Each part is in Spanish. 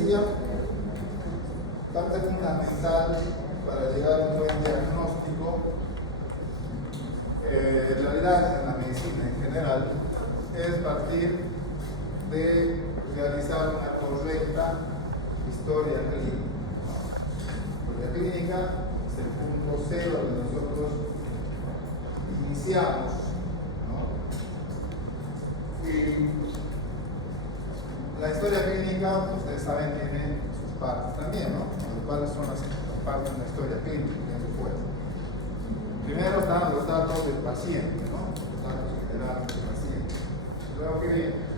decía, parte fundamental para llegar a un buen diagnóstico, en realidad en la medicina en general, es partir de realizar una correcta historia clínica. La historia clínica es el punto cero donde nosotros iniciamos, ¿no? Y la historia clínica, ustedes saben, tiene sus partes también, ¿no? ¿Cuáles son las partes de la historia clínica en su cuerpo? Primero están los datos del paciente, ¿no? Los datos generales del paciente. Luego, ¿qué viene?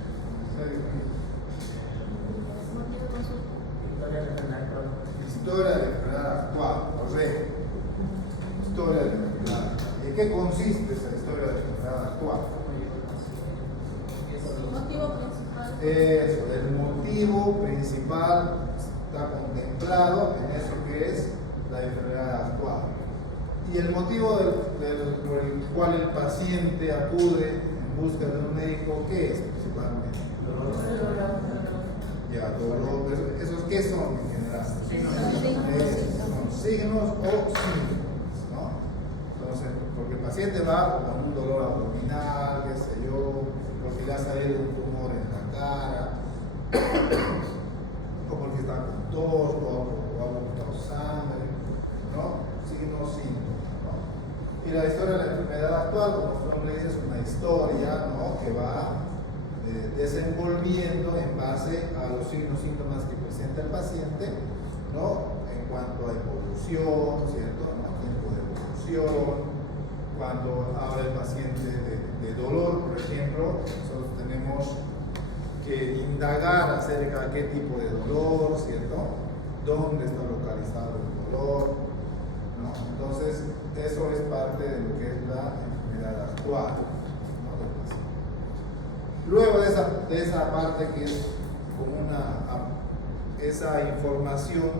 Historia de enfermedad actual, correcto. Historia de enfermedad. ¿En qué consiste esa historia de enfermedad actual? El motivo principal. Eso, el motivo principal está contemplado en eso que es la enfermedad actual. Y el motivo por el cual el paciente acude en busca de un médico, ¿qué es principalmente? Ya, dolor. ¿Esos qué son en general? Son signos o síntomas, ¿no? Entonces, porque el paciente va con un dolor abdominal, qué sé yo, porque le ha salido un tumor en la cara, o porque está con tos, o ha vomitado sangre, ¿no? Signos, síntomas, ¿no? Y la historia de la enfermedad actual, como su nombre dice, es una historia, ¿no? Que va desenvolviendo en base a los signos, síntomas que presenta el paciente, ¿no? En cuanto a evolución, ¿cierto? ¿No? Tiempo de evolución. Cuando habla el paciente de dolor, por ejemplo, nosotros tenemos que indagar acerca de qué tipo de dolor, ¿cierto? ¿Dónde está localizado el dolor? ¿No? Entonces, eso es parte de lo que es la enfermedad actual, ¿no? Del paciente. Luego de esa parte que es como esa información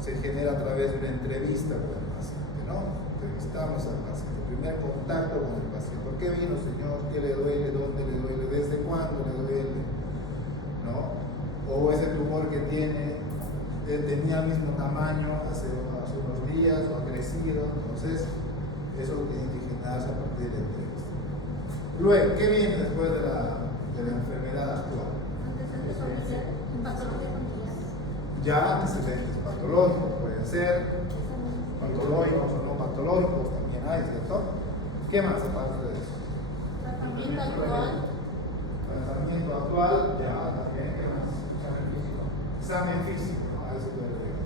se genera a través de una entrevista con el paciente, ¿no? Entrevistamos al paciente, el primer contacto con el paciente. ¿Por qué vino, señor? ¿Qué le duele? ¿Dónde le duele? ¿Desde cuándo le duele? ¿No? O ese tumor que tenía el mismo tamaño hace unos días o ha crecido. Entonces, eso tiene que generarse a partir de la entrevista. Luego, ¿qué viene después de la enfermedad actual? Antecedentes familiares, patologías familiares. Ya antecedentes patológicos pueden ser, patológicos o no patológicos también hay, ¿cierto? ¿Qué más aparte de eso? Tratamiento actual. Tratamiento actual, ya también, ¿qué más? Examen físico, ¿no? A eso te digo.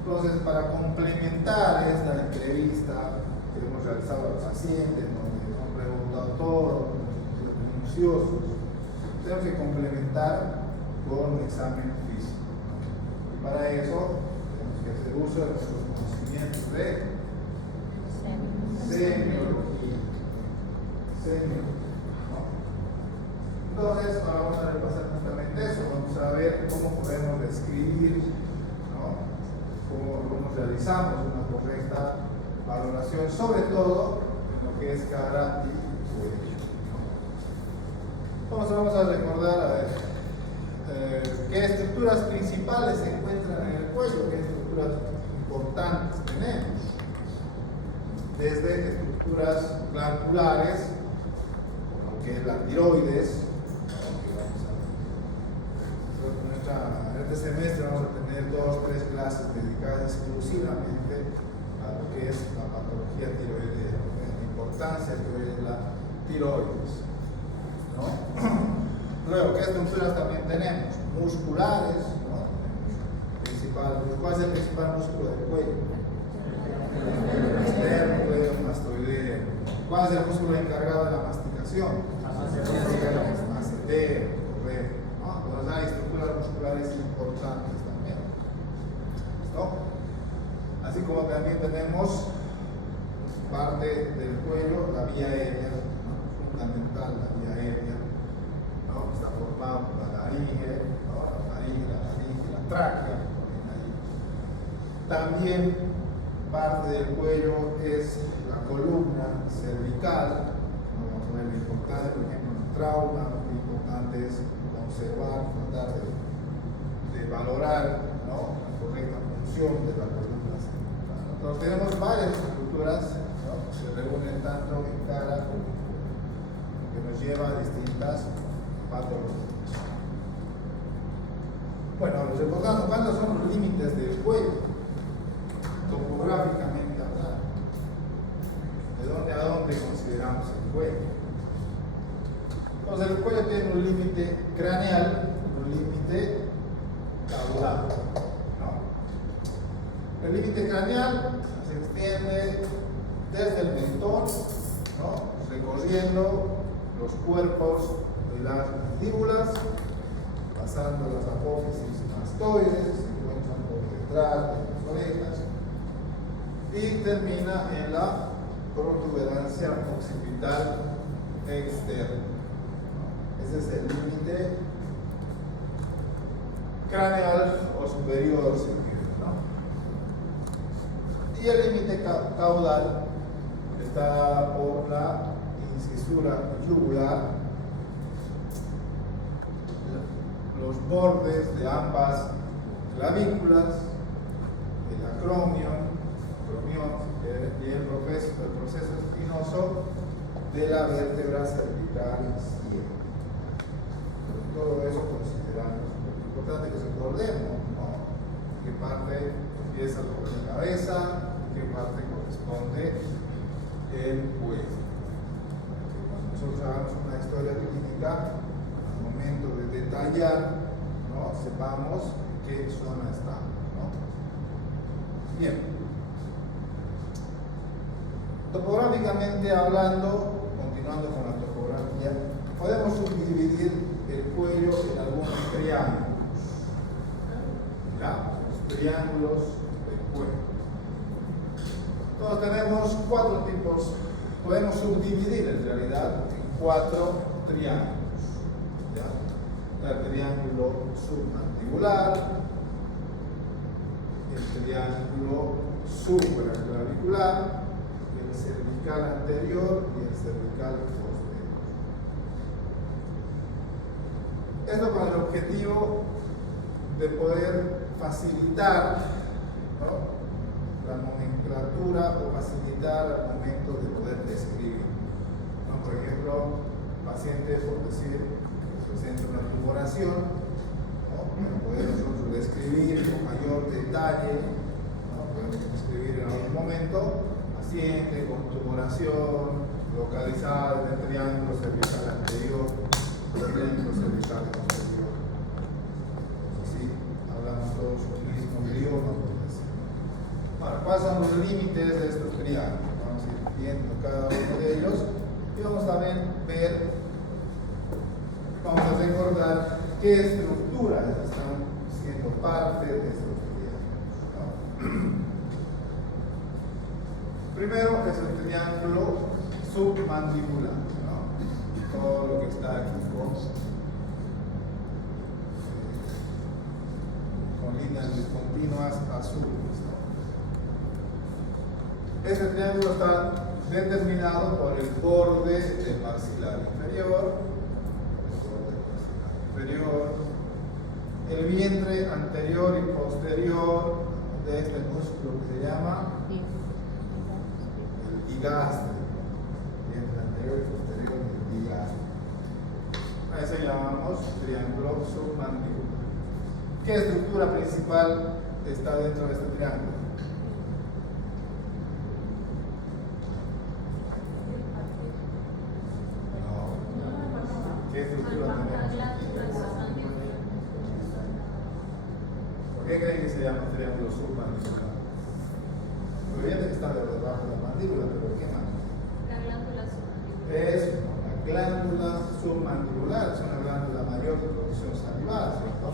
Entonces, para complementar esta entrevista que hemos realizado a los pacientes, donde hemos preguntado todo, los minuciosos, tenemos que complementar con un examen físico, ¿no? Y para eso tenemos que hacer uso de nuestros conocimientos de semiología. ¿No? Entonces, ahora vamos a repasar justamente eso, vamos a ver cómo podemos describir, ¿no? Cómo realizamos una correcta valoración, sobre todo en lo que es cara y cuello. Vamos a recordar, a ver, qué estructuras principales se encuentran en el cuello, qué estructuras importantes tenemos. Desde estructuras glandulares, como que es la tiroides, en este semestre vamos a tener 2 o 3 clases dedicadas exclusivamente a lo que es la patología tiroidea, la importancia que es la tiroides, ¿no? Luego, ¿qué estructuras también tenemos? Musculares, ¿no? ¿Cuál es el principal músculo del cuello? Externo, cuello mastoideo. ¿Cuál es el músculo encargado de la masticación? Macetero, correcto. Entonces hay estructuras musculares importantes también, ¿no? Así como también tenemos parte del cuello, la vía aérea, ¿no? Fundamental la vía aérea, ¿no? Está formada por la laringe, ¿no? La laringe, la tráquea, ahí. También parte del cuello es la columna cervical, ¿no? Vamos a ver la importancia, por ejemplo, en el trauma, lo importante es conservar, tratar de valorar, ¿no?, la correcta función de la columna cervical. Entonces tenemos varias estructuras, ¿no?, que se reúnen tanto en cara como que nos lleva a distintas patologías. Bueno, nos recordamos cuáles son los límites del cuello, topográficamente hablando. ¿De dónde a dónde consideramos el cuello? Entonces el cuello tiene un límite craneal y un límite caudal, ¿no? El límite craneal se extiende desde el mentón, ¿no?, recorriendo los cuerpos de las mandíbulas, pasando las apófisis mastoides, se encuentran por detrás de las orejas, y termina en la protuberancia occipital externa. Ese es el límite craneal o superior, si quieren, ¿no? Y el límite caudal está por la incisura yugular, los bordes de ambas clavículas, el acromion y el proceso espinoso de la vértebra cervical izquierda. Todo eso consideramos importante que recordemos, ¿no?, qué parte empieza por la cabeza y qué parte corresponde el cuello. Cuando nosotros hagamos una historia clínica, al momento de detallar, ¿no?, sepamos en qué zona está, ¿no? Bien. Topográficamente hablando, continuando con la topografía, podemos subdividir el cuello en algunos triángulos. ¿Ya? Los triángulos del cuello. Entonces tenemos 4 tipos, podemos subdividir en realidad en 4 triángulos. ¿Ya? El triángulo submandibular, el triángulo supraclavicular, el cervical anterior y el cervical posterior. Esto con el objetivo de poder facilitar, ¿no?, la nomenclatura o facilitar al momento de poder describir, ¿no? Por ejemplo, pacientes, por decir, que presentan una tumoración, ¿no?, para poder nosotros describir con mayor detalle, ¿no?, podemos describir en algún momento paciente con tumoración localizada en el triángulo cervical anterior, el triángulo cervical posterior. Así hablamos todos el mismo idioma. Ahora, ¿cuáles son los límites de estos triángulos? Vamos a ir viendo cada uno de ellos y vamos también ver, vamos a recordar qué estructuras están siendo parte de estos triángulos, ¿no? Primero es el triángulo submandibular, ¿no? Todo lo que está aquí con líneas discontinuas azules, ¿no? Este triángulo está determinado por el borde del maxilar inferior, el vientre anterior y posterior de este músculo que se llama digastre, vientre anterior y posterior del digastre. A ese llamamos triángulo submandibular. ¿Qué estructura principal está dentro de este triángulo? No. ¿Qué estructura tenemos? ¿Por qué creen que se llama triángulo submandibular? Evidente que está debajo de la mandíbula, pero ¿qué más? La glándula submandibular. Es la glándula submandibular, es una glándula mayor de producción salival, ¿cierto?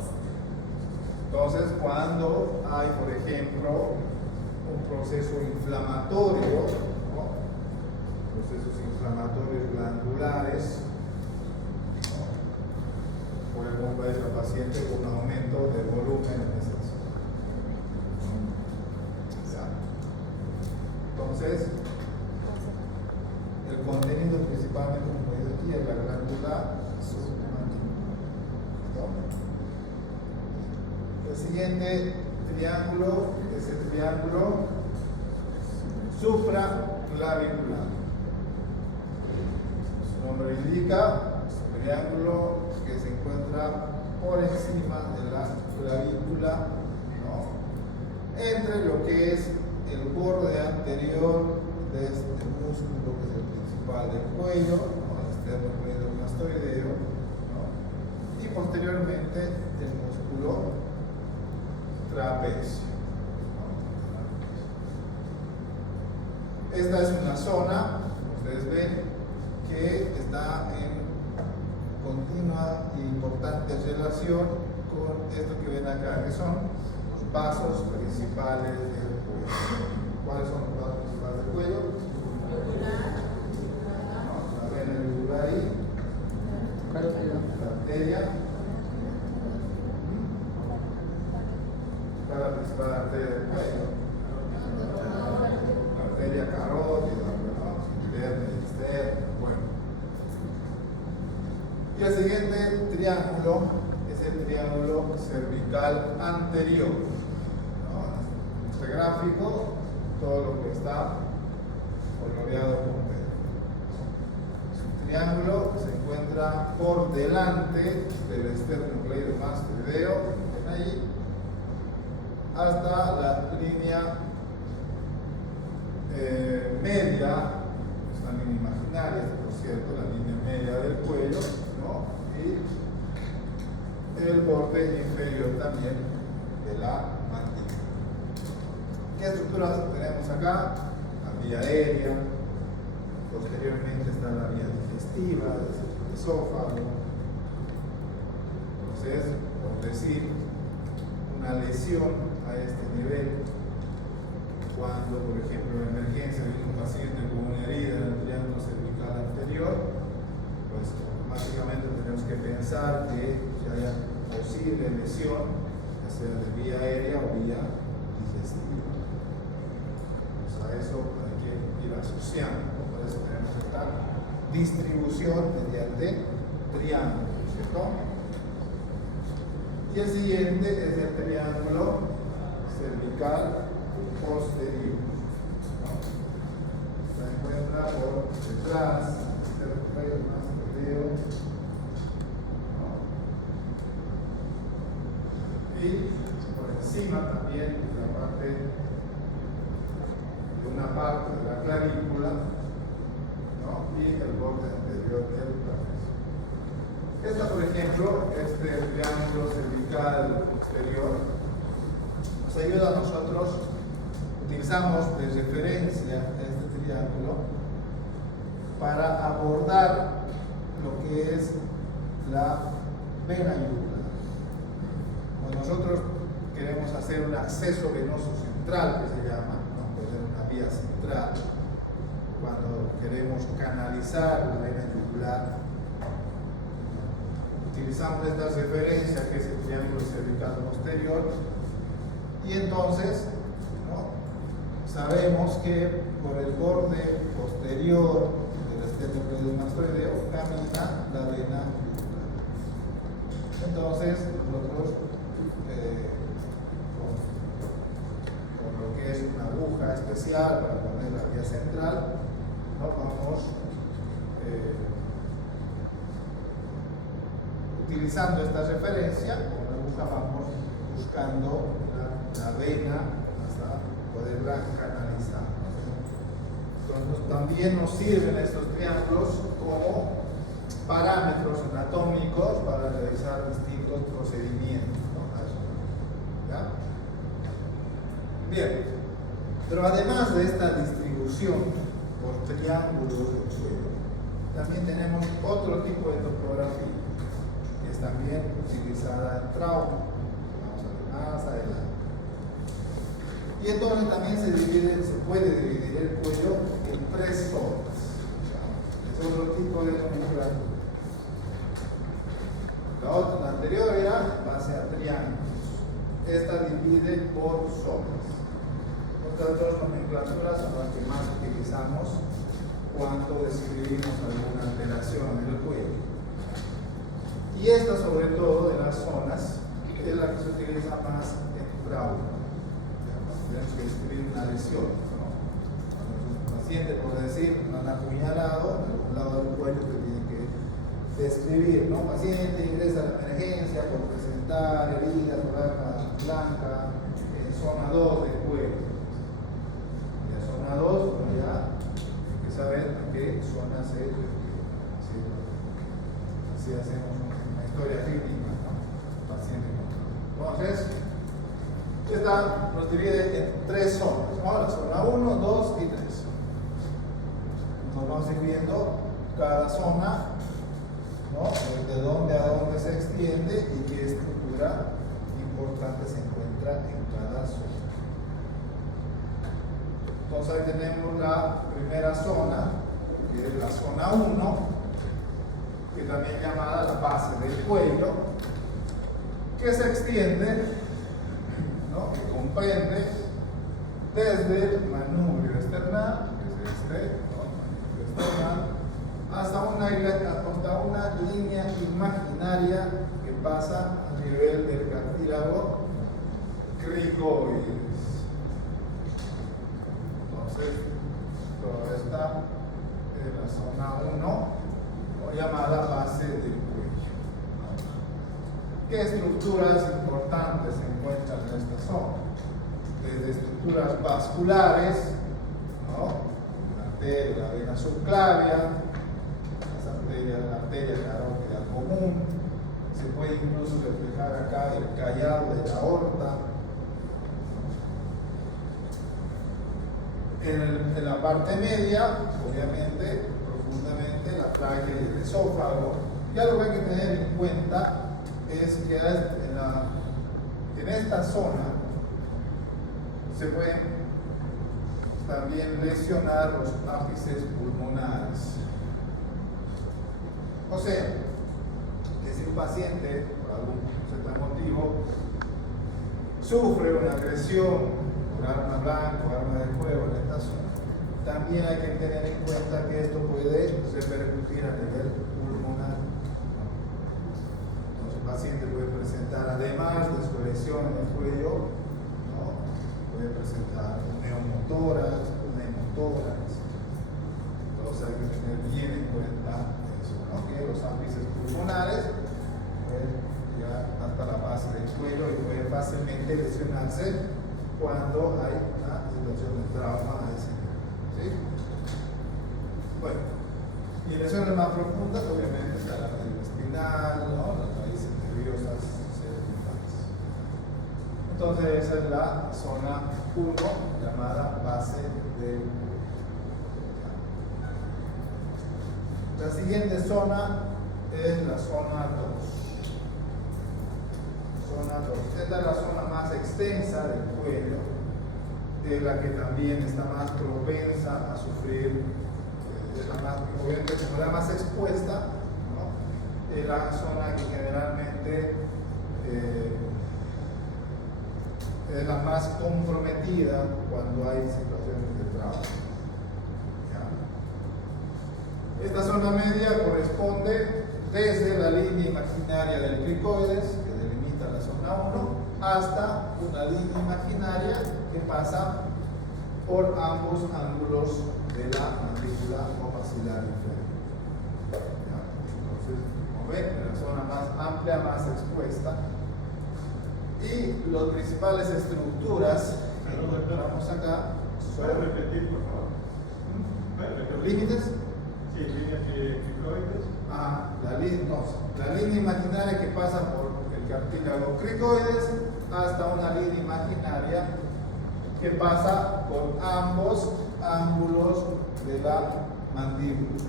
Entonces, cuando hay, por ejemplo, un proceso inflamatorio, ¿no?, procesos inflamatorios glandulares, ¿no?, puede ver al paciente con un aumento de volumen en esa zona. Entonces, el contenido principalmente, como dice aquí, es la glándula submandibular. El siguiente triángulo es el triángulo supraclavicular. Su nombre indica, es un triángulo que se encuentra por encima de la clavícula, ¿no? Entre lo que es el borde anterior de este músculo que es el principal del cuello, ¿no? El esternocleidomastoideo, ¿no? Y posteriormente el músculo trapecio, ¿no? Esta es una zona, como ustedes ven, que está en continua e importante relación con esto que ven acá, que son los vasos principales del cuello. ¿Cuáles son los vasos principales del cuello? La vena yugular y la arteria. ¿Cuál es la principal arteria del cuello? La arteria carótida, ¿no? Interna y externa. Bueno. Y el siguiente triángulo es el triángulo cervical anterior, ¿no? En este gráfico, todo lo que está coloreado con verde. El triángulo se encuentra por delante del esternocleidomastoideo, ven ahí, hasta la línea media, es una línea imaginaria, por cierto, la línea media del cuello, ¿no? Y el borde inferior también de la mandíbula. ¿Qué estructuras tenemos acá? La vía aérea, posteriormente está la vía digestiva, el esófago. Entonces, por decir, una lesión a este nivel, cuando por ejemplo en emergencia viene un paciente con una herida en el triángulo cervical anterior, pues automáticamente tenemos que pensar que haya posible lesión, ya sea de vía aérea o vía digestiva. Pues a eso hay que ir asociando, por eso tenemos esta distribución mediante triángulo, ¿cierto? Y el siguiente es el triángulo cervical posterior, ¿no? Se encuentra por detrás del mastoideo, ¿no? Y por encima también de la parte de una parte de la clavícula, ¿no? Y el borde anterior del trapecio. Esta, por ejemplo, este triángulo cervical posterior nos ayuda a nosotros, utilizamos de referencia este triángulo para abordar lo que es la vena yugular. Cuando nosotros queremos hacer un acceso venoso central, que se llama, ¿no? Poner una vía central, cuando queremos canalizar la vena yugular, utilizamos esta referencia que es el triángulo cervical posterior, y entonces, ¿no? Sabemos que por el borde posterior del esternocleidomastoideo camina la vena yugular. Entonces nosotros con lo que es una aguja especial para poner la vía central, ¿no? Vamos utilizando esta referencia, con la aguja vamos buscando la vena hasta poderla canalizar. Entonces también nos sirven estos triángulos como parámetros anatómicos para realizar distintos procedimientos, ¿no? ¿Ya? Bien, pero además de esta distribución por triángulos del cuello, también tenemos otro tipo de topografía, que es también utilizada en trauma. Vamos a ver más adelante. Y entonces también se puede dividir el cuello en tres zonas. Es otro tipo de nomenclatura. La anterior era base a triángulos. Esta divide por zonas. Estas dos nomenclaturas son las que más utilizamos cuando describimos alguna alteración en el cuello. Y esta, sobre todo, de las zonas, es la que se utiliza más en trauma. Tenemos que describir una lesión, ¿no? Cuando un paciente, por decir, un apuñalado en algún lado del cuello, que tiene que describir, ¿no? Paciente ingresa a la emergencia por presentar heridas por arma blanca en zona 2 del cuello. En la zona 2, bueno, ya hay que saber a qué zona se refiere. Así hacemos una historia clínica, ¿no? Paciente. Entonces, esta nos divide en 3 zonas. Ahora, zona 1, 2 y 3. Nos vamos a ir viendo cada zona, ¿no? De dónde a dónde se extiende y qué estructura importante se encuentra en cada zona. Entonces ahí tenemos la primera zona, que es la zona 1, que también es llamada la base del cuello, que se extiende, ¿no? Que comprende desde el manubrio esternal, que es este, ¿no? Manubrio esternal, hasta una línea imaginaria que pasa a nivel del cartílago cricoides. Entonces, toda esta es la zona 1, o llamada base del cuello. ¿Qué estructuras importantes se encuentran en esta zona? Desde estructuras vasculares, ¿no? La arteria, la vena subclavia, la arteria carótida común, se puede incluso reflejar acá el callado de la aorta. En la parte media, obviamente, profundamente, la tráquea y el esófago. Y algo que hay que tener en cuenta es que en esta zona se pueden también lesionar los ápices pulmonares. O sea, que si un paciente, por algún cierto motivo, sufre una agresión por arma blanca o arma de fuego en esta zona, también hay que tener en cuenta que esto puede repercutir a nivel pulmonar. Entonces el paciente puede presentar, además de su lesión en el cuello, ¿no? Puede presentar neumotórax, neumotórax. Entonces hay que tener bien en cuenta eso, ¿no? Que los ápices pulmonares pueden llegar hasta la base del cuello y pueden fácilmente lesionarse cuando hay una situación de trauma a ese nivel. ¿Sí? Bueno, y lesiones más profundas, obviamente, está la médula espinal, ¿no? Las raíces nerviosas cervicales. Entonces, esa es la zona 1, llamada base del cuello. La siguiente zona es la zona 2. Zona 2. Esta es la zona más extensa del cuello, es la que también está más propensa a sufrir, es la más, obviamente, como la más expuesta, ¿no? Es la zona que generalmente es la más comprometida cuando hay situaciones de trauma. Esta zona media corresponde desde la línea imaginaria del cricoides, que delimita la zona 1, hasta una línea imaginaria que pasa por ambos ángulos de la mandíbula o maxilar inferior. Entonces, como ven, es la zona más amplia, más expuesta. Y las principales estructuras que encontramos acá son... ¿Puedes repetir, por favor? ¿Los límites? Sí, líneas cricoides. La línea imaginaria que pasa por el cartílago cricoides hasta una línea imaginaria que pasa por ambos ángulos de la mandíbula.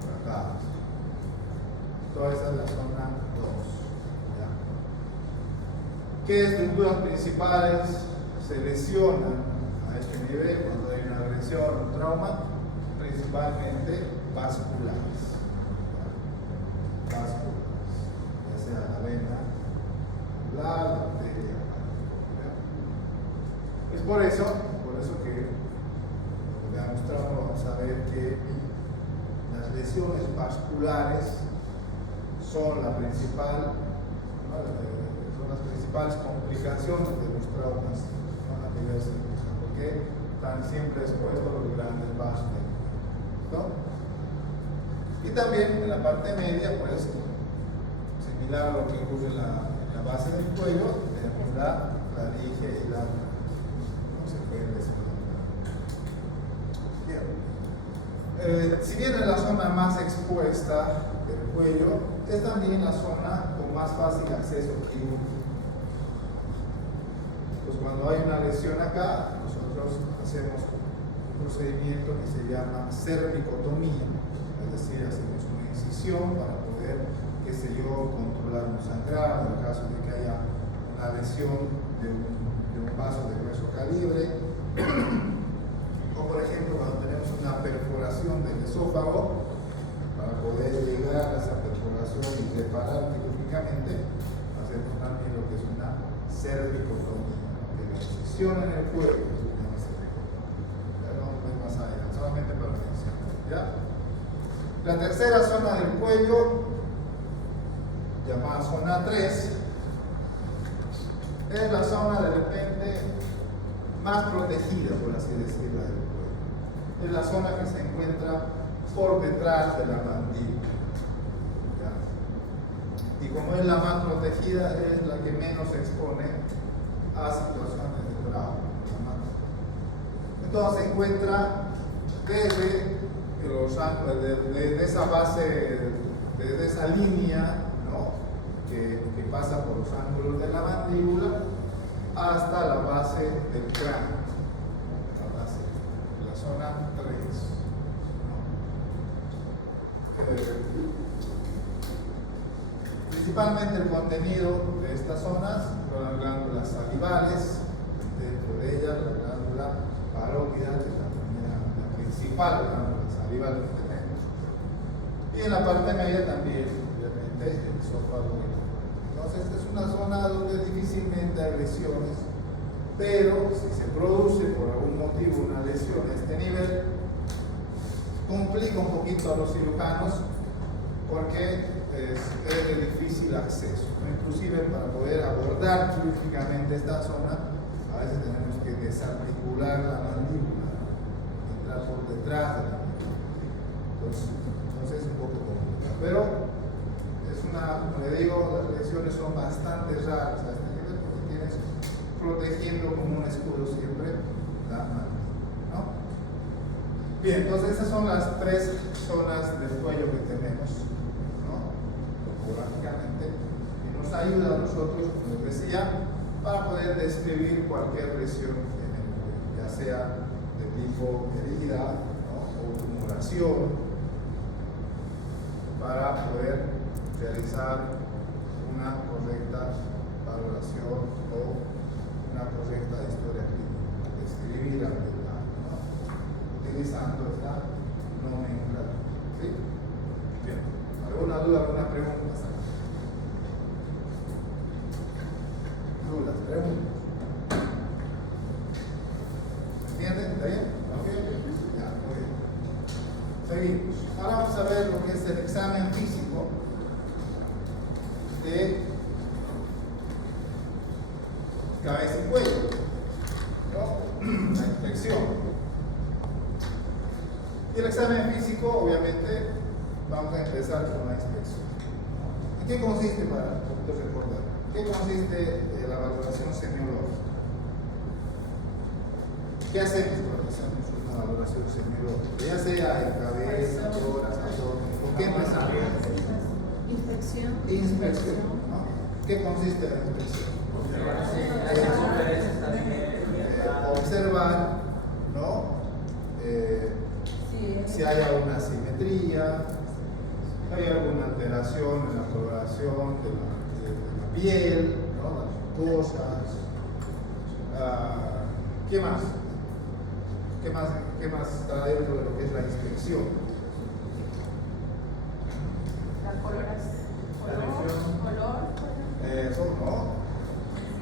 Por acá. Toda esa es la zona 2. ¿Qué estructuras principales se lesionan a este nivel cuando hay una agresión o un trauma? Principalmente vasculares. Ya sea la vena, la arteria. Es por eso que le mostramos, vamos a ver que las lesiones vasculares son la principal, ¿no? Son las principales principales complicaciones de los traumas, ¿no? A nivel cerebral, porque están siempre expuestos a los grandes vasos, ¿no? Y también en la parte media, pues, similar a lo que ocurre en la base del cuello, tenemos la laringe y la no se puede desconectar. Bien. Si bien es la zona más expuesta del cuello, es también la zona con más fácil acceso quirúrgico. Pues cuando hay una lesión acá, nosotros hacemos un procedimiento que se llama cervicotomía, es decir, hacemos una incisión para poder, qué sé yo, controlar un sangrado en caso de que haya una lesión de un vaso de grueso calibre, o por ejemplo cuando tenemos una perforación del esófago, para poder llegar a esa perforación y reparar quirúrgicamente, hacemos también lo que es una cervicotomía, que la incisión en el cuello se llama cervicotomía. Ya vamos a ver más adelante, solamente para mencionar, ¿ya? La tercera zona del cuello, llamada zona 3, es la zona de repente más protegida, por así decirlo, del cuello. Es la zona que se encuentra por detrás de la mandíbula. ¿Ya? Y como es la más protegida, es la que menos se expone a situaciones de trauma. Entonces se encuentra desde esa base, desde esa línea, ¿no? que pasa por los ángulos de la mandíbula hasta la base del cráneo, la zona 3. Principalmente el contenido de estas zonas son las glándulas salivales, dentro de ellas la glándula parótida, que es la principal glándula salival que tenemos, y en la parte media también, obviamente, el esófago. Entonces es una zona donde difícilmente hay lesiones, pero si se produce por algún motivo una lesión a este nivel, complica un poquito a los cirujanos porque es de difícil acceso, ¿no? Inclusive para poder abordar quirúrgicamente esta zona, a veces tenemos que desarticular la mandíbula, ¿no? Entrar por detrás de la mandíbula. Entonces es un poco complicado, pero como le digo, las lesiones son bastante raras a este nivel porque tienes protegiendo como un escudo siempre la mandíbula, ¿no? Bien, entonces esas son las 3 zonas del cuello que tenemos, ¿no? Topográficamente, y nos ayuda a nosotros, como les decía, para poder describir cualquier lesión en el cuello, ya sea de tipo herida, ¿no? O tumoración, para poder realizar una correcta valoración o una correcta historia clínica, describir al detalle, ¿no? Utilizando esta nomenclatura. ¿Sí? Bien. ¿Alguna duda, alguna pregunta? ¿Dudas, preguntas? ¿Entienden? ¿Está bien? ¿Ok? Ya, muy bien. Seguimos. Ahora vamos a ver lo que es el examen físico de cabeza y cuello, ¿no? La inspección. Y el examen físico, obviamente, vamos a empezar con la inspección. ¿En qué consiste, para recordar? ¿Qué consiste la valoración semiológica? ¿Qué hacemos con una valoración semiológica? Ya sea en cabeza, tórax, abdomen. ¿Con qué empezamos? Inspección, ¿no? ¿Qué consiste la inspección? Observar, ¿no? Si hay alguna asimetría, si hay alguna alteración en la coloración de la piel, ¿no? Las mucosas. ¿Qué más? ¿Qué más está dentro de lo que es la inspección? La coloración. Color. Eso, ¿no?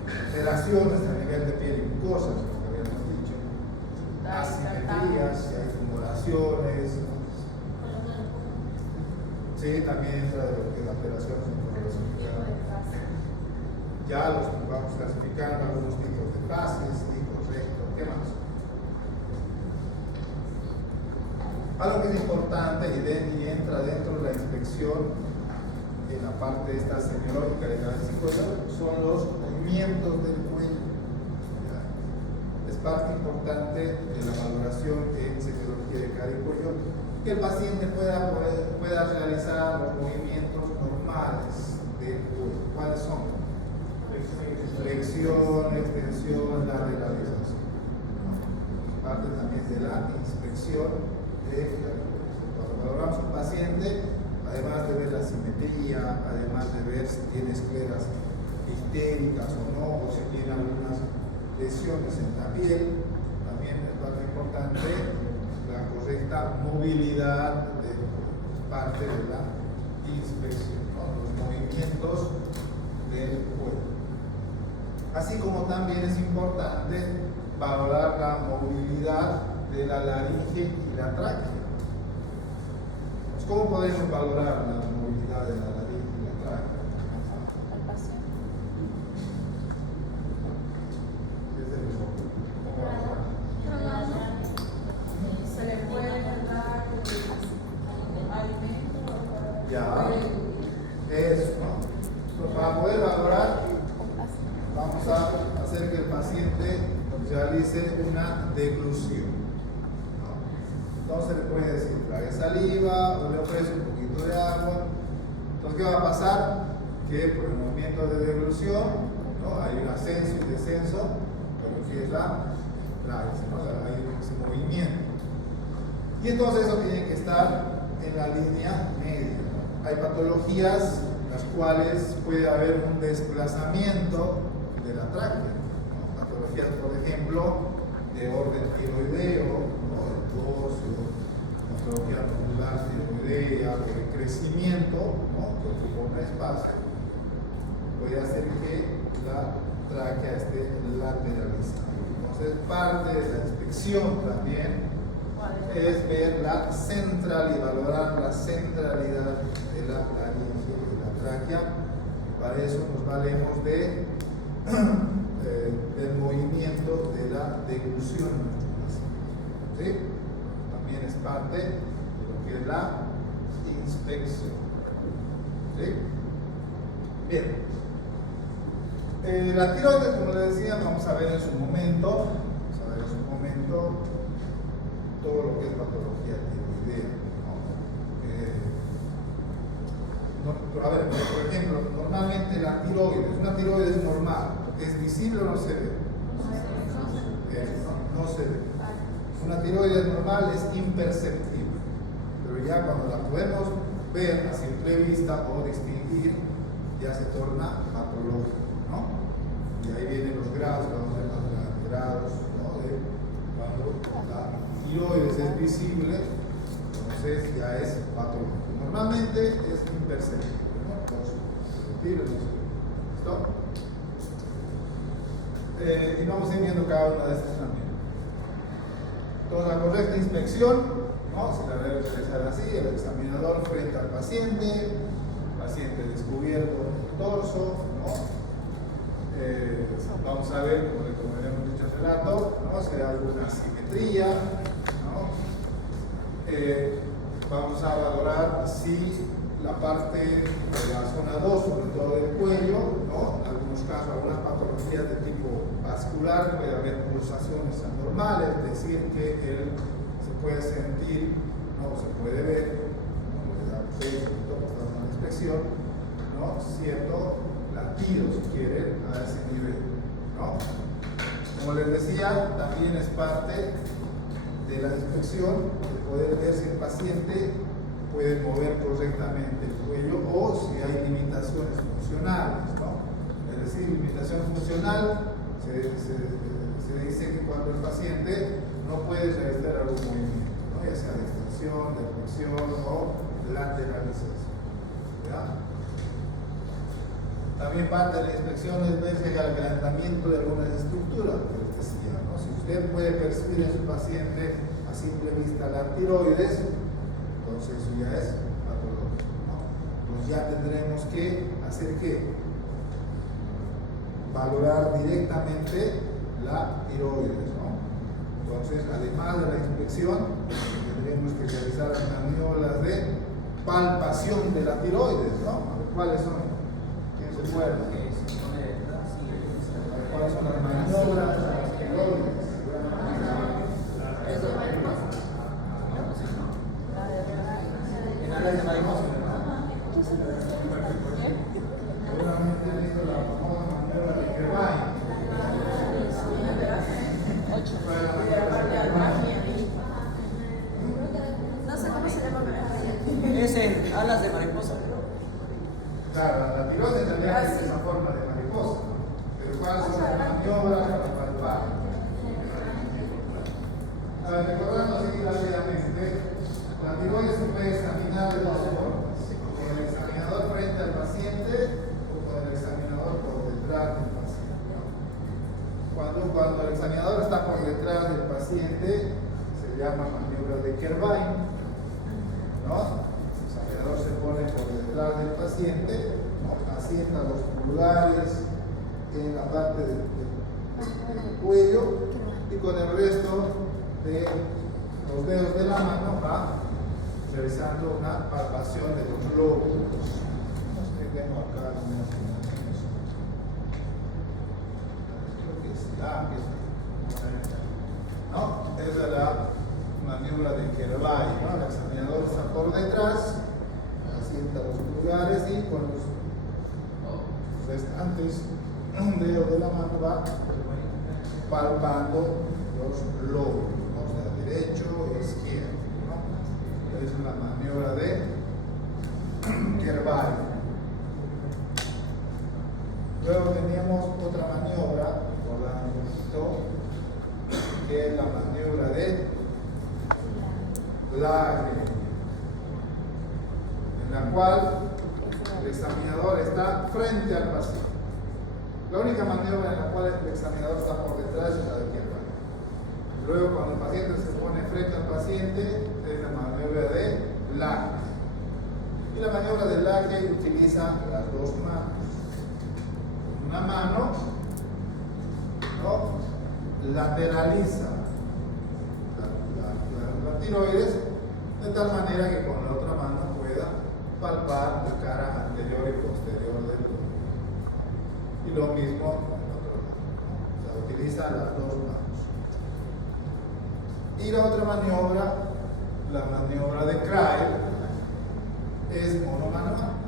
Alteraciones a nivel de piel y mucosas, como habíamos dicho. Asimetrías, si hay tumoraciones. Sí, también entra de lo que es alteraciones en coloración. ya los vamos clasificando algunos tipos de fases, tipos recto, ¿qué más? Algo que es importante y entra dentro de la inspección en la parte esta semiológica de cabeza y cuello son los movimientos del cuello. ¿Ya? Es parte importante de la valoración en semiología de cara y cuello que el paciente pueda realizar los movimientos normales del cuello. ¿Cuáles son? Flexión, extensión, la realización. Parte también de la inspección de la cuello. Cuando valoramos un paciente, además de ver la simetría, además de ver si tiene escleras histéricas o no, o si tiene algunas lesiones en la piel, también es parte importante la correcta movilidad de parte de la inspección, ¿no? Los movimientos del cuerpo. Así como también es importante valorar la movilidad de la laringe y la tráquea. ¿Cómo podemos valorar la movilidad de la laringe y la tráquea? Al paciente. Se le puede dar alimento. Ya, eso, ¿no? Pues para poder valorar, vamos a hacer que el paciente realice una deglución. Entonces le puede decir, trague saliva o le ofrece un poquito de agua. Entonces, ¿qué va a pasar? Que por el movimiento de deglución, ¿no? Hay un ascenso y descenso, pero que es la tráquea, ¿no? Hay ese movimiento. Y entonces eso tiene que estar en la línea media, ¿no? Hay patologías en las cuales puede haber un desplazamiento de la tráquea, ¿no? Patologías, por ejemplo, de orden tiroideo, patología nodular tiroidea, de crecimiento, ¿no? Que ocupa un espacio, puede hacer que la tráquea esté lateralizada. Entonces, parte de la inspección también es ver la central y valorar la centralidad de la laringe y la tráquea. Para eso nos valemos del movimiento de la deglución. ¿Sí? También es parte de lo que es la inspección. ¿Sí? Bien. La tiroides, como les decía, vamos a ver en su momento, todo lo que es patología tiroidea. A ver, por ejemplo, normalmente la tiroides, una tiroides normal, ¿es visible o no se ve? No se ve. Una tiroides normal es imperceptible, pero ya cuando la podemos ver a simple vista o distinguir, ya se torna patológica, ¿no? Y ahí vienen los grados, vamos a ver los grados, ¿no? De cuando la tiroides es visible, entonces ya es patológico. Normalmente es imperceptible, ¿no? Perceptible, no se ve. ¿Listo? Y vamos a ir viendo cada una de estas también. Entonces, la correcta inspección, ¿no? Se la debe realizar así, el examinador frente al paciente descubierto el torso, ¿no? Vamos a ver, como hemos dicho hace rato, ¿no? Si hay alguna asimetría, ¿no? Vamos a valorar si la parte de la zona 2, sobre todo del cuello, ¿no? En algunos casos, algunas patologías de tipo vascular, puede haber pulsaciones anormales, es decir, que él se puede sentir, no se puede ver, ¿no? Le da una inspección, ¿no? Cierto latido, si quiere, a ese nivel, ¿no? Como les decía, también es parte de la inspección de poder ver si el paciente puede mover correctamente el cuello o si hay limitaciones funcionales, ¿no? Es decir, limitación funcional se dice que cuando el paciente no puede realizar algún movimiento, ¿no? Ya sea de extensión, de flexión o lateralización, ¿ya? También parte de la inspección es ver si hay agrandamiento de algunas estructuras, que les decía, ¿no? Si usted puede percibir en su paciente a simple vista la tiroides, entonces eso ya es patológico, ¿no? Pues ya tendremos que hacer que valorar directamente la tiroides, ¿no? Entonces, además de la inspección, tendremos que realizar maniobras de palpación de la tiroides, ¿no? ¿Cuáles son? ¿Quién se acuerda? ¿Cuáles son las maniobras de las tiroides? Seguramente han visto la famosa maniobra de Kerbine. No sé cómo se llama, pero Es en alas de mariposa. Claro, la tiroides en realidad es esa forma de mariposa. Pero ¿cuáles son las maniobras para palpar? A ver, recordando así rápidamente, la tiroides se puede examinar de dos formas: con el examinador frente al paciente o con el examinador por detrás del paciente. Cuando el examinador está por detrás del paciente, se llama maniobra de Kerbine, ¿no? El examinador se pone por detrás del paciente, ¿no? Asienta los pulgares en la parte del cuello y con el resto de los dedos de la mano va realizando una palpación de los lóbulos. Tengo acá unas imágenes. Creo que es ¿no? Esa es la maniobra de Kerbine, ¿no? El examinador está por detrás, asienta los pulgares y con los restantes dedos de la mano va palpando los lóbulos, ¿no? O sea, derecho e izquierdo, ¿no? Es la maniobra de Kerbine. Luego teníamos otra maniobra, recordando un poquito, que es la maniobra de Lagre, en la cual el examinador está frente al paciente. La única maniobra en la cual el examinador está por detrás es la de Kerbine. Luego, cuando el paciente se pone frente al paciente, es la maniobra de Lagre. Y la maniobra de Lagre utiliza las dos manos. Una mano, ¿no?, lateraliza la tiroides de tal manera que con la otra mano pueda palpar la cara anterior y posterior del lóbulo. Y lo mismo con el otro lado, ¿no? O sea, utiliza las dos manos. Y la otra maniobra, la maniobra de Krael, es monomano.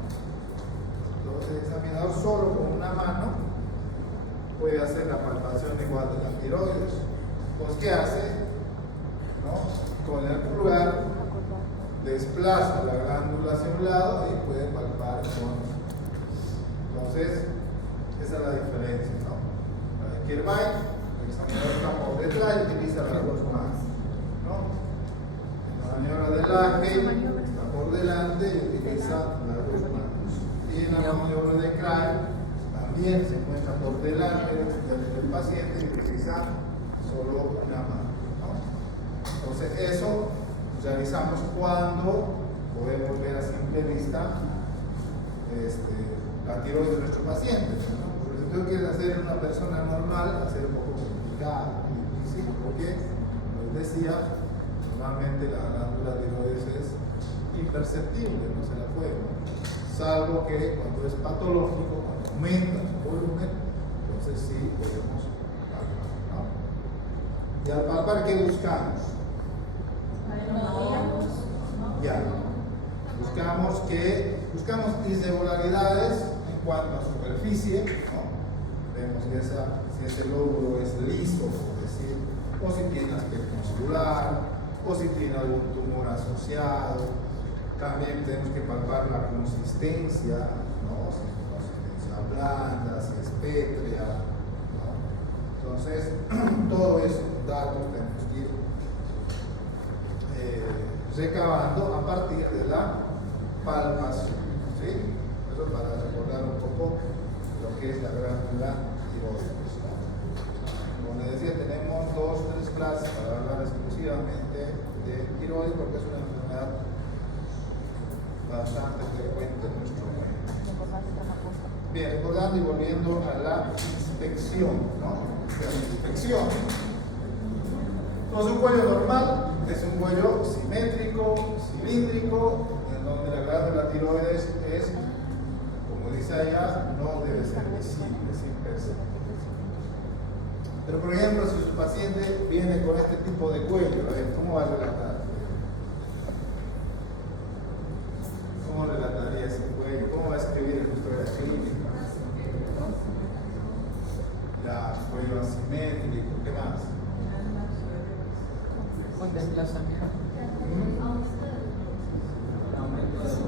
Entonces el examinador solo con una mano puede hacer la palpación igual de la tiroides. Pues ¿qué hace? ¿No? Con el pulgar desplaza la glándula hacia un lado y puede palpar con. Entonces, esa es la diferencia, ¿no? La de Kerbine, el examinador está por detrás y utiliza las dos manos, ¿no? La maniobra de Lagre está por delante y utiliza las dos manos. Y en la maniobra de Krael también se encuentra por delante del paciente y utiliza solo una mano, ¿no? Entonces eso realizamos cuando podemos ver a simple vista la tiroides de nuestro paciente, ¿no? Porque si tú quieres hacer en una persona normal, va a ser un poco complicado, ¿sí? Porque, como les decía, normalmente la glándula tiroides es imperceptible, no se la puede, ¿no? Salvo que cuando es patológico, cuando aumenta su volumen, entonces sí podemos palpar, ¿no? Y al palpar, ¿qué buscamos? Ya, buscamos irregularidades en cuanto a superficie, ¿no? Vemos si ese lóbulo es liso, por decir, o si tiene aspecto muscular, o si tiene algún tumor asociado. También tenemos que palpar la consistencia, ¿no? Si es consistencia blanda, si es pétrea, ¿no? Entonces, todo eso, datos tenemos que ir recabando a partir de la palpación, ¿sí? Eso para recordar un poco lo que es la glándula tiroides, ¿no? Como les decía, tenemos 2 o 3 clases para hablar exclusivamente de tiroides porque es una enfermedad bastante frecuente en nuestro medio. Bien, recordando y volviendo a la inspección, ¿no? La inspección. Entonces, un cuello normal es un cuello simétrico, cilíndrico, en donde la glándula tiroides es, como dice allá, no debe ser visible, es imperceptible. Pero, por ejemplo, si su paciente viene con este tipo de cuello, a ver, ¿cómo va a relatar? ¿Cómo relataría ese cuello? ¿Cómo va a escribir en historia clínica? Ya, cuello asimétrico, ¿qué más? Con desplazamiento.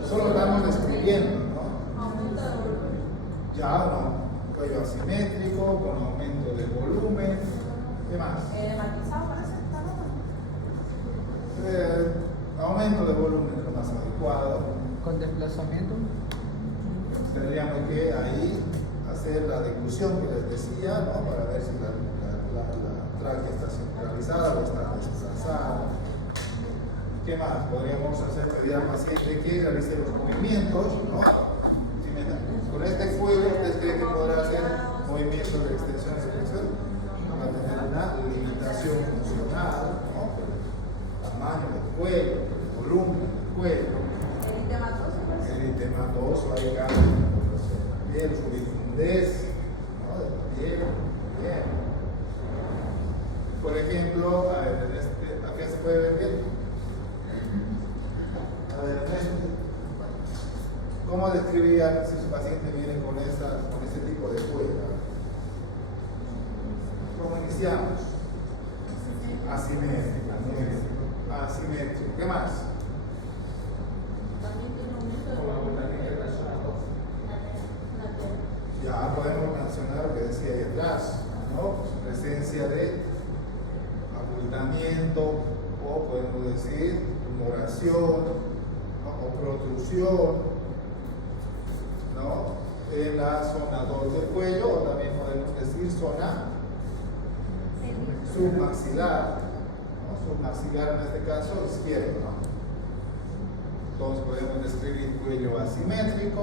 Solo estamos describiendo, ¿no? Aumento de volumen. Ya, no. Cuello asimétrico, con aumento de volumen. ¿Qué más? Matizado parece que está Aumento de volumen es lo más adecuado. Con desplazamiento. Tendríamos que ahí hacer la declusión que les decía, ¿no? Para ver si la tráquea está centralizada o está desplazada. ¿Qué más? Podríamos pedir al paciente que realice los movimientos, ¿no? Con este cuello, ¿ustedes creen que podrá hacer movimientos de extensión y flexión? Va a tener una limitación funcional, ¿no? Tamaño del cuello, volumen del cuello. eritematoso, pues. Eritematoso, hay cambios en la piel, su difundez, ¿no? De la piel, bien. Por ejemplo, a ver, ¿a qué se puede ver bien? A ver, ¿cómo describiría si su paciente viene con este tipo de cuello? ¿Cómo iniciamos? Asimétrica, muy bien. Asimétrico. ¿Qué más? También tiene aumento de volumen. Ya podemos mencionar lo que decía ahí atrás, ¿no? Presencia de abultamiento, o podemos decir tumoración, ¿no? O protrusión, ¿no? En la zona 2 del cuello, o también podemos decir zona submaxilar, ¿no? Submaxilar en este caso izquierdo, ¿no? Entonces podemos describir cuello asimétrico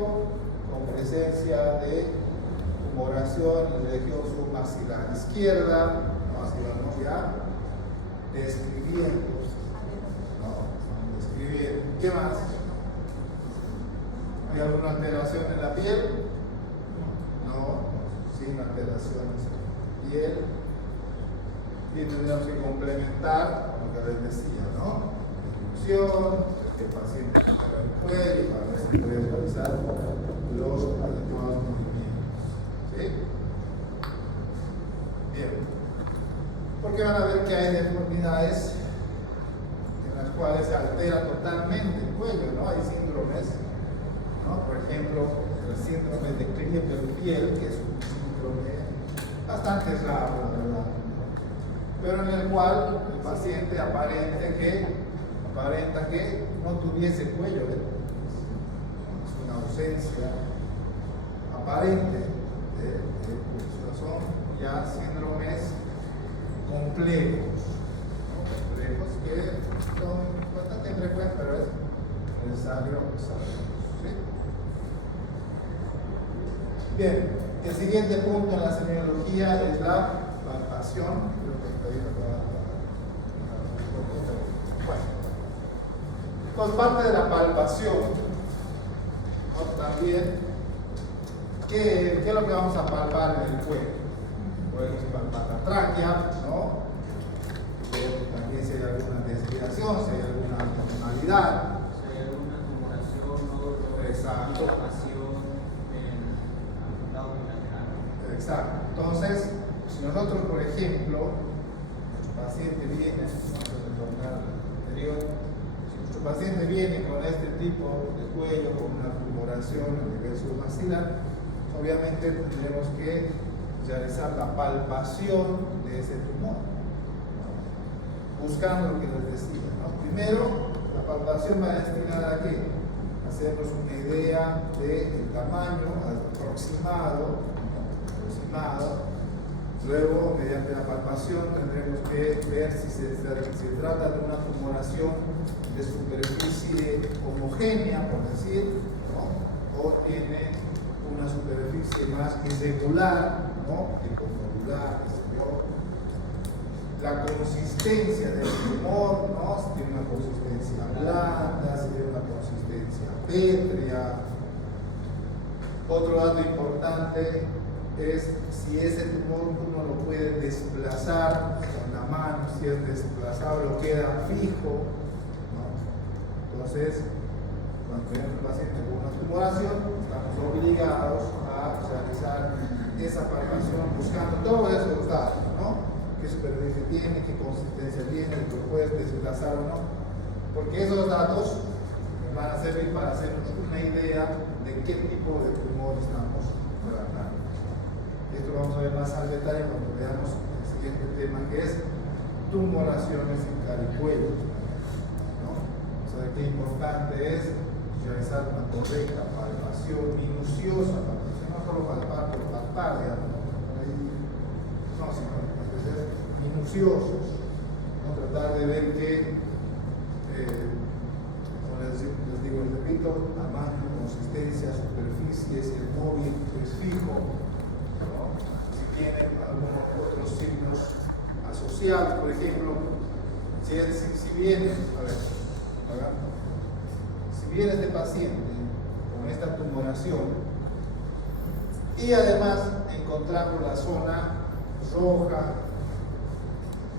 con presencia de tumoración en la región submaxilar izquierda, ¿no? Así vamos ya describiendo, ¿no? Describiendo. ¿Qué más? ¿Hay alguna alteración en la piel? No, sin alteraciones en la piel. Y tendríamos que complementar con lo que les decía, ¿no? Distribución, que el paciente haga el cuello para ver si puede realizar los adecuados movimientos. ¿Sí? Bien. Porque van a ver que hay deformidades en las cuales se altera totalmente el cuello, ¿no? Hay síndromes, ¿no? Por ejemplo, el síndrome de Klippel-Diel, que es un síndrome bastante raro, la verdad, pero en el cual el paciente aparenta que no tuviese cuello, ¿eh? Es una ausencia aparente son ya síndromes complejos, ¿no? Complejos que son bastante frecuentes, pero es necesario saberlos, ¿sí? Bien, el siguiente punto en la semiología es la palpación. Creo que está ahí bueno, parte de la palpación, ¿no? También, ¿qué es lo que vamos a palpar en el cuello? Podemos palpar la tráquea, ¿no? También si hay alguna desviación, si hay alguna abnormalidad. Si hay alguna tumoración o Exacto. inflamación en algún lado bilateral. Exacto. Entonces, si nosotros, por ejemplo, nuestro paciente viene, vamos a retornar al anterior, si nuestro paciente viene con este tipo de cuello, con una tumoración a nivel submaxilar, obviamente tendremos que realizar la palpación de ese tumor, ¿no? Buscando lo que les decía, ¿no? Primero, la palpación va destinada a qué? A hacernos una idea del tamaño aproximado. Luego, mediante la palpación, tendremos que ver si se trata de una tumoración de superficie homogénea, por decir, ¿no? O tiene una superficie más irregular, ¿no? Tipo modular, qué sé yo. La consistencia del tumor, ¿no? Si tiene una consistencia blanda, si tiene una consistencia pétrea. Otro dato importante es si ese tumor uno lo puede desplazar con la mano, si es desplazable o queda fijo, ¿no? Entonces, cuando tenemos un paciente con una tumoración, estamos obligados a realizar esa palpación buscando todos esos datos, ¿no? ¿Qué superficie tiene? ¿Qué consistencia tiene? ¿Lo puedes desplazar o no? Porque esos datos van a servir para hacernos una idea de qué tipo de tumor estamos tratando. Esto lo vamos a ver más al detalle cuando veamos el siguiente tema, que es tumoraciones en cara y cuello, ¿no? O sea, qué importante es realizar una correcta palpación, minuciosa palpación, no solo palpar por palpar, digamos, no, sino ser minuciosos, ¿no? Tratar de ver que, como les digo, les repito, tamaño, consistencia, superficie, si el móvil es fijo, ¿no? Si tiene algunos otros signos asociados, por ejemplo, si viene, a ver, si viene este paciente con esta tumoración y además encontramos la zona roja,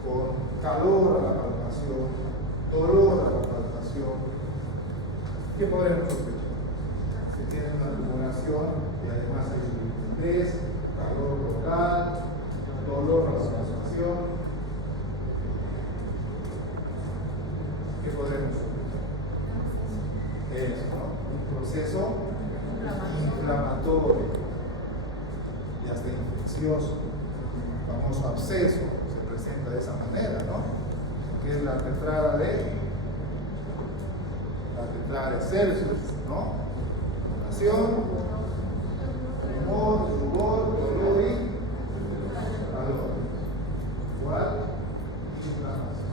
con calor a la palpación, dolor a la palpación, ¿qué podemos sospechar? Si tiene una tumoración y además hay rigidez, calor local, dolor a la palpación, ¿qué podemos sospechar? Eso, ¿no? Un proceso inflamatorio y hasta infeccioso. El famoso absceso se presenta de esa manera, ¿no? Que es la tetrada de Celsius, ¿no? Inflamación, humor, rubor, dolor y calor. Igual, inflamación.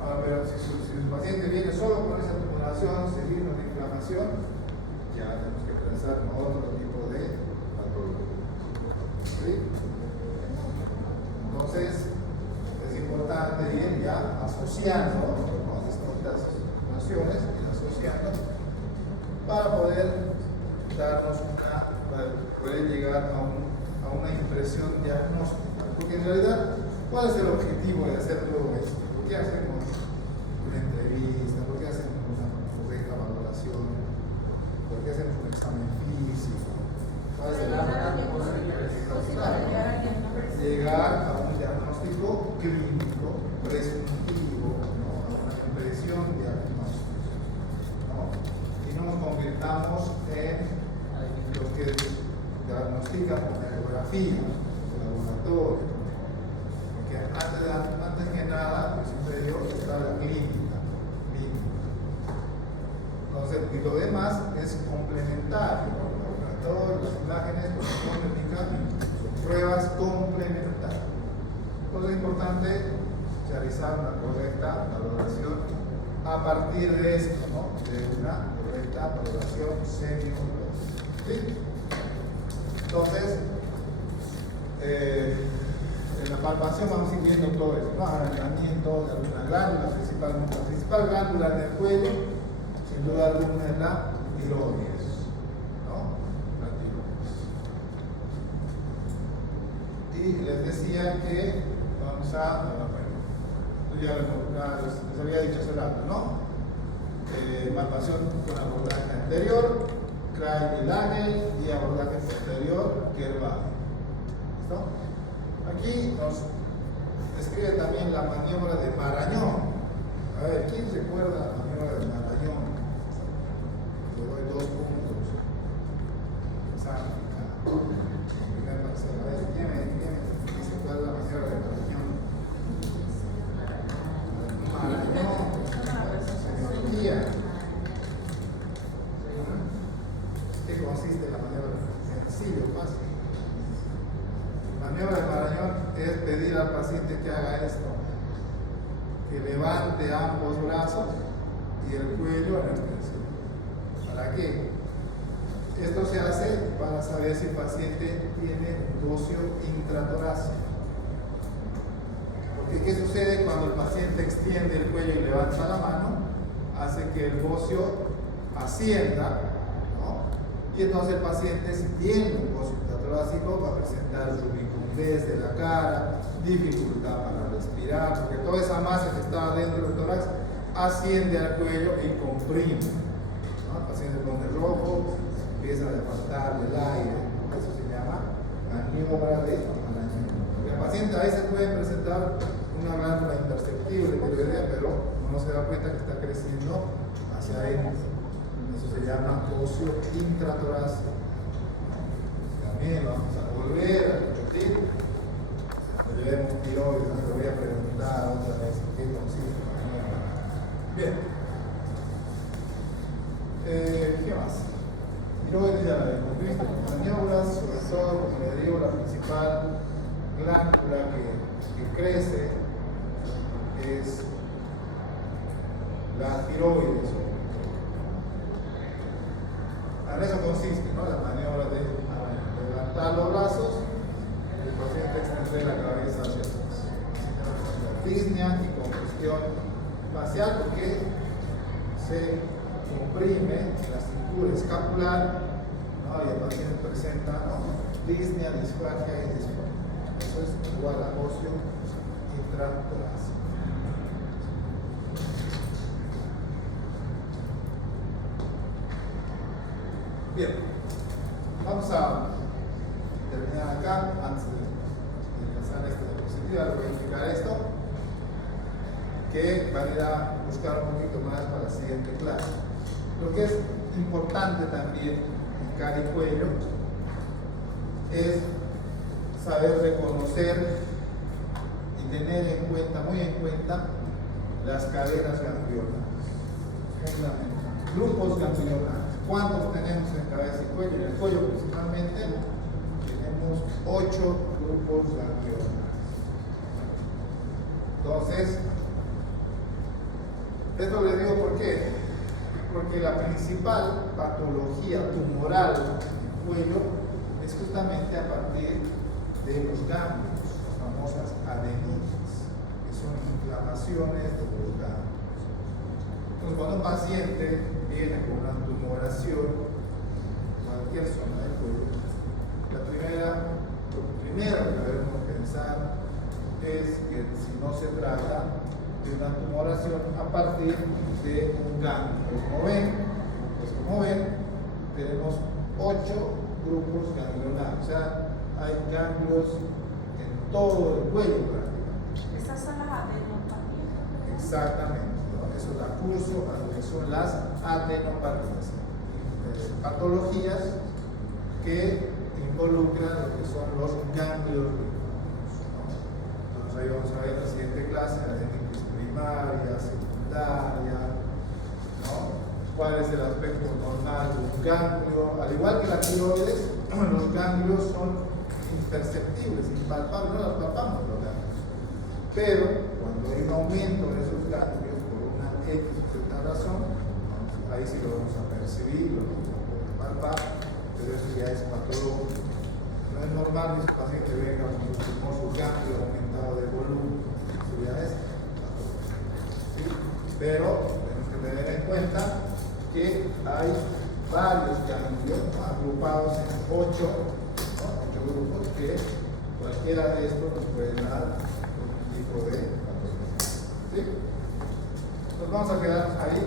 Ahora, pero si el paciente viene solo con esa tumoración, signos de inflamación, ya tenemos que pensar en otro tipo de patología. ¿Sí? Entonces, es importante ir ya asociando, ¿no? Distintas nociones, ir asociando para poder darnos para poder llegar a una impresión diagnóstica. Porque en realidad, ¿cuál es el objetivo de hacer todo esto? ¿Por qué hacemos una entrevista? ¿Por qué hacemos una correcta valoración? ¿Por qué hacemos un examen físico? ¿Cuál es el llegar a un diagnóstico clínico, presuntivo, ¿no? A una impresión diagnóstica, ¿no? Y no nos convirtamos en lo que diagnostican con ecografía, el laboratorio. Porque antes que nada, siempre digo, está la clínica. Entonces, y lo demás es complementario, ¿no? Todas las imágenes son pruebas complementarias. Entonces es importante realizar una correcta valoración a partir de esto, ¿no? De una correcta valoración semiológica. ¿Sí? Entonces, en la palpación vamos a ir viendo todo esto, ¿no? Arrancamiento de alguna glándula, la principal glándula en el cuello, sin duda alguna, es la tiroides. Y les decía que vamos a, bueno, ya les había dicho hace rato, ¿no? Palpación con abordaje anterior, Kraepelin y abordaje posterior, Kerbal. ¿Listo? Aquí nos describe también la maniobra de Marañón. A ver, ¿quién recuerda la maniobra de Marañón? Le doy 2 puntos. A ver, ¿quién dice cuál es la maniobra de Marañón? Semiología. ¿Qué consiste la maniobra? Sencillo, fácil. La maniobra de Marañón es pedir al paciente que haga esto, que levante ambos brazos y el cuello a la extensión. ¿Para qué? Esto se hace para saber si el paciente tiene un bocio intratorácico. Porque ¿qué sucede cuando el paciente extiende el cuello y levanta la mano? Hace que el bocio ascienda, ¿no? Y entonces el paciente, si tiene un bocio intratorácico, va a presentar rubicundez de la cara, dificultad para respirar, porque toda esa masa que está dentro del tórax asciende al cuello y comprime, ¿no? El paciente pone rojo, empieza a faltarle el aire, eso se llama maniobra de amalanamiento. El paciente ahí se puede presentar una glándula imperceptible, pero no se da cuenta que está creciendo hacia adentro. Eso se llama bocio intratorácico. También vamos a volver a repetir. Cuando llevemos tiroides, no te voy a preguntar otra vez qué consiste. Bien. ¿Qué más? Tiroides ya la hemos visto. Maniobras, sobre todo, como le digo, la principal glándula que crece es la tiroides. En eso consiste, ¿no? La maniobra de levantar los brazos y el paciente extender la cabeza hacia atrás. Disnea y congestión facial porque se comprime la cintura escapular, ¿no? Y el paciente presenta, ¿no? Disnea, disfagia y disfagia. Eso es igual a bocio intratorácico. Bien, vamos a terminar acá antes de pasar a esta diapositiva. Voy a explicar esto, que va a ir a buscar un poquito más para la siguiente clase. Lo que es importante también en cara y cuello es saber reconocer y tener en cuenta, muy en cuenta, las cadenas ganglionares. Grupos ganglionares. ¿Cuántos tenemos en cabeza y cuello? En el cuello principalmente tenemos 8 grupos ganglionares. Entonces, esto les digo por qué. Porque la principal patología tumoral del cuello es justamente a partir de los ganglios, las famosas adenitis, que son inflamaciones de los ganglios. Entonces, cuando un paciente viene con una tumoración en cualquier zona del cuello, lo primero que debemos pensar es que si no se trata de una tumoración a partir de un ganglio. Como ven, tenemos 8 grupos ganglionares, o sea, hay ganglios en todo el cuello prácticamente. Esas son las adenopatías. Exactamente, ¿no? Eso da curso a lo que son las adenopatías, patologías que involucran lo que son los ganglios linfáticos, ¿no? Entonces ahí vamos a ver en la siguiente clase, adenitis primaria, secundaria, ¿no? ¿Cuál es el aspecto normal de un ganglio? Al igual que la tiroides, los ganglios son imperceptibles, impalpables, no los palpamos los ganglios. Pero cuando hay un aumento de esos ganglios por una X o Z razón, ahí sí lo vamos a percibir, lo vamos a poder palpar, pero eso ya es patológico. No es normal que ese paciente venga con su famoso ganglio aumentado de volumen, eso ya es patológico. ¿Sí? Pero tenemos que tener en cuenta que hay varios ganglios, ¿no? Agrupados en 8 grupos, que cualquiera de estos nos puede dar un tipo de patología. ¿Sí? Nos vamos a quedar ahí.